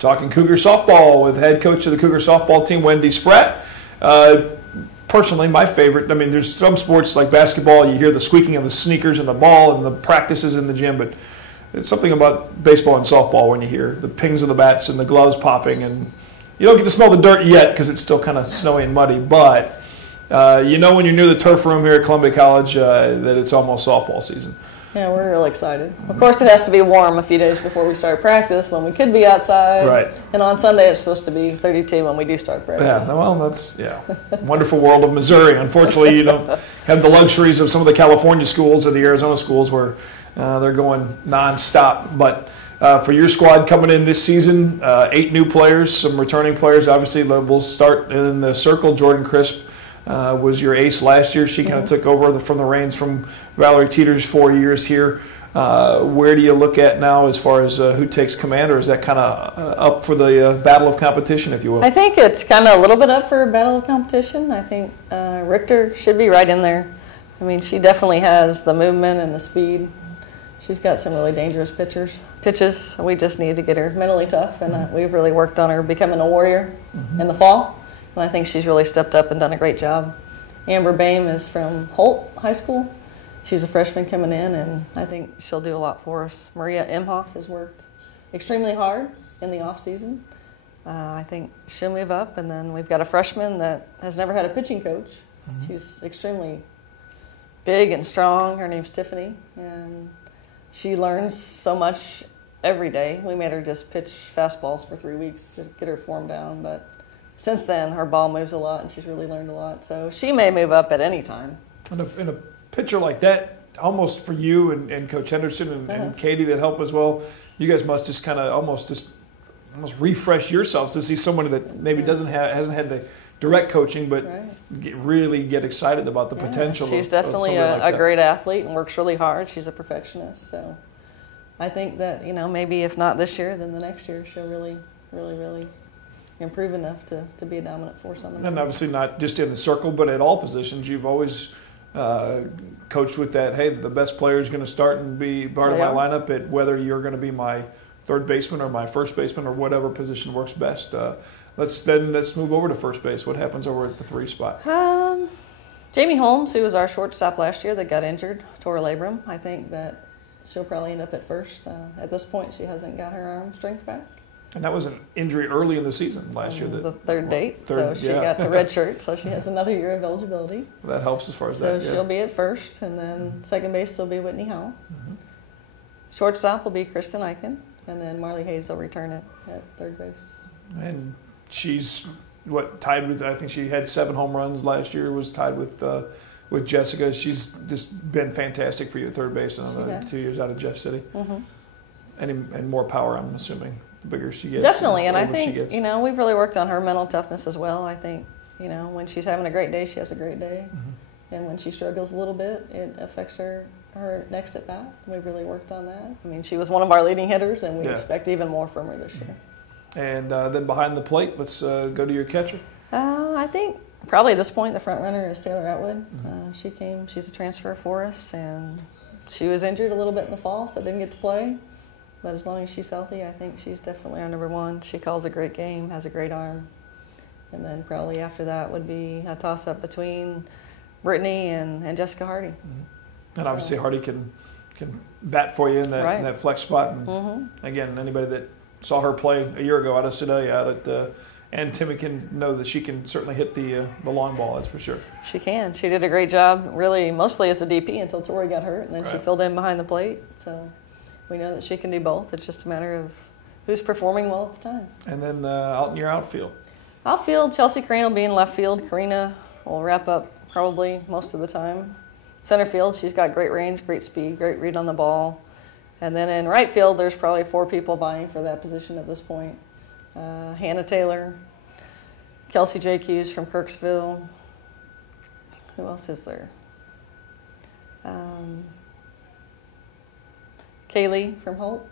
talking Cougar softball with head coach of the Cougar softball team, Wendy Spratt. Personally, my favorite, I mean, there's some sports like basketball, you hear the squeaking of the sneakers and the ball and the practices in the gym, but it's something about baseball and softball when you hear the pings of the bats and the gloves popping, and you don't get to smell the dirt yet because it's still kind of snowy and muddy, but you know when you're near the turf room here at Columbia College that it's almost softball season. Yeah, we're really excited. Of course, it has to be warm a few days before we start practice when we could be outside. Right. And on Sunday, it's supposed to be 32 when we do start practice. Yeah, well, that's, wonderful world of Missouri. Unfortunately, you don't have the luxuries of some of the California schools or the Arizona schools where they're going nonstop. But for your squad coming in this season, 8 new players, some returning players. Obviously, we'll start in the circle. Jordan Crisp was your ace last year. She kind of took over from the reins from Valerie Teeter's 4 years here. Where do you look at now as far as who takes command, or is that kind of up for the battle of competition, if you will? I think it's kind of a little bit up for a battle of competition. I think Richter should be right in there. I mean, she definitely has the movement and the speed. She's got some really dangerous pitches. We just need to get her mentally tough, and we've really worked on her becoming a warrior in the fall. And I think she's really stepped up and done a great job. Amber Boehm is from Holt High School. She's a freshman coming in, and I think she'll do a lot for us. Maria Imhoff has worked extremely hard in the off season. I think she'll move up, and then we've got a freshman that has never had a pitching coach. She's extremely big and strong. Her name's Tiffany, and she learns so much every day. We made her just pitch fastballs for 3 weeks to get her form down, but since then, her ball moves a lot, and she's really learned a lot. So she may move up at any time. In a pitcher like that, almost for you and Coach Henderson and Katie that help as well, you guys must just kind of almost refresh yourselves to see someone that maybe hasn't had the direct coaching, but really get excited about the potential. She's definitely a great athlete and works really hard. She's a perfectionist. So I think that, maybe if not this year, then the next year she'll really, really, really improve enough to be a dominant force on the mound. And obviously not just in the circle, but at all positions. You've always coached with that, hey, the best player is going to start and be part of my lineup at whether you're going to be my third baseman or my first baseman or whatever position works best. Let's move over to first base. What happens over at the 3 spot? Jamie Holmes, who was our shortstop last year that got injured, tore a labrum. I think that she'll probably end up at first. At this point, she hasn't got her arm strength back. And that was an injury early in the season last year. The third date, so she got to redshirt, so she has another year of eligibility. That helps as far as that. So she'll be at first, and then second base will be Whitney Howell. Shortstop will be Kristen Eichen, and then Marley Hayes will return at third base. And she's tied with? I think she had 7 home runs last year. Was tied with Jessica. She's just been fantastic for you at third base in the 2 years out of Jeff City. And more power, I'm assuming, the bigger she gets. Definitely, and I think, we've really worked on her mental toughness as well. I think, when she's having a great day, she has a great day. And when she struggles a little bit, it affects her next at bat. We've really worked on that. I mean, she was one of our leading hitters, and we expect even more from her this year. And then behind the plate, let's go to your catcher. I think probably at this point, the front runner is Taylor Atwood. She's a transfer for us, and she was injured a little bit in the fall, so didn't get to play. But as long as she's healthy, I think she's definitely our number 1. She calls a great game, has a great arm. And then probably after that would be a toss-up between Brittany and Jessica Hardy. And obviously Hardy can bat for you in that flex spot. And again, anybody that saw her play a year ago out of Sedalia, and Timmy can know that she can certainly hit the long ball, that's for sure. She can. She did a great job, really, mostly as a DP until Tori got hurt, and then she filled in behind the plate. So we know that she can do both. It's just a matter of who's performing well at the time. And then out in your outfield? Outfield, Chelsea Crane will be in left field. Karina will wrap up probably most of the time. Center field, she's got great range, great speed, great read on the ball. And then in right field, there's probably 4 people vying for that position at this point. Hannah Taylor, Kelsey J. Hughes from Kirksville. Who else is there? Kaylee from Holt,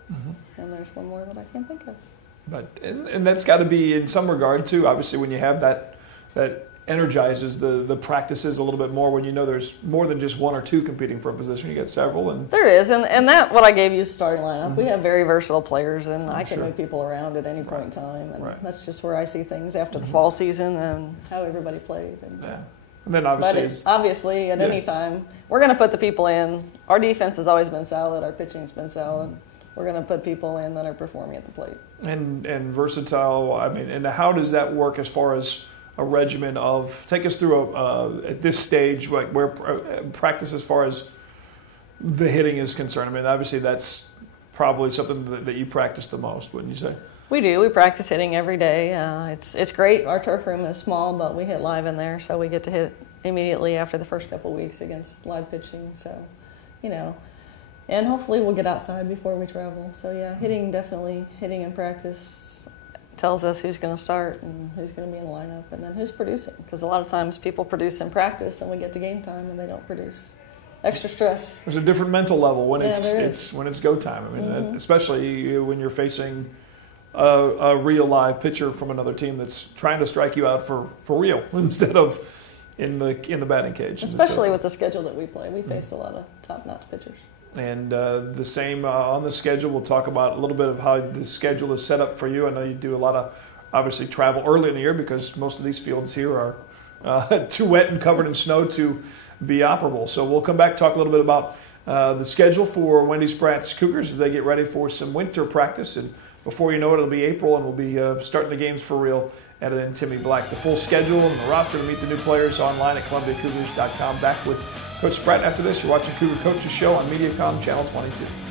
and there's one more that I can't think of. But and that's got to be in some regard too. Obviously, when you have that energizes the practices a little bit more when you know there's more than just one or two competing for a position. You get several, and there is, and that what I gave you starting lineup. We have very versatile players, and I can move people around at any point in time, and that's just where I see things after the fall season and how everybody played. And, and then obviously, at any time, we're going to put the people in. Our defense has always been solid. Our pitching's been solid. We're going to put people in that are performing at the plate. And versatile. I mean, and how does that work as far as a regimen of? Take us through at this stage, like where practice as far as the hitting is concerned. I mean, obviously that's probably something that you practice the most, wouldn't you say? We do. We practice hitting every day. It's great. Our turf room is small, but we hit live in there, so we get to hit immediately after the first couple of weeks against live pitching. So, and hopefully we'll get outside before we travel. So yeah, hitting in practice tells us who's going to start and who's going to be in the lineup, and then who's producing. Because a lot of times people produce in practice, and we get to game time and they don't produce. Extra stress. There's a different mental level when it's go time. I mean, especially when you're facing a real live pitcher from another team that's trying to strike you out for real instead of in the batting cage. Especially with the schedule that we play, we face a lot of top-notch pitchers. And the same on the schedule. We'll talk about a little bit of how the schedule is set up for you. I know you do a lot of obviously travel early in the year because most of these fields here are too wet and covered in snow to be operable. So we'll come back, talk a little bit about the schedule for Wendy Spratt's Cougars as they get ready for some winter practice. And before you know it, it'll be April, and we'll be starting the games for real at an Timmy Black. The full schedule and the roster to meet the new players online at ColumbiaCougars.com. Back with Coach Spratt after this. You're watching Cougar Coaches Show on Mediacom Channel 22.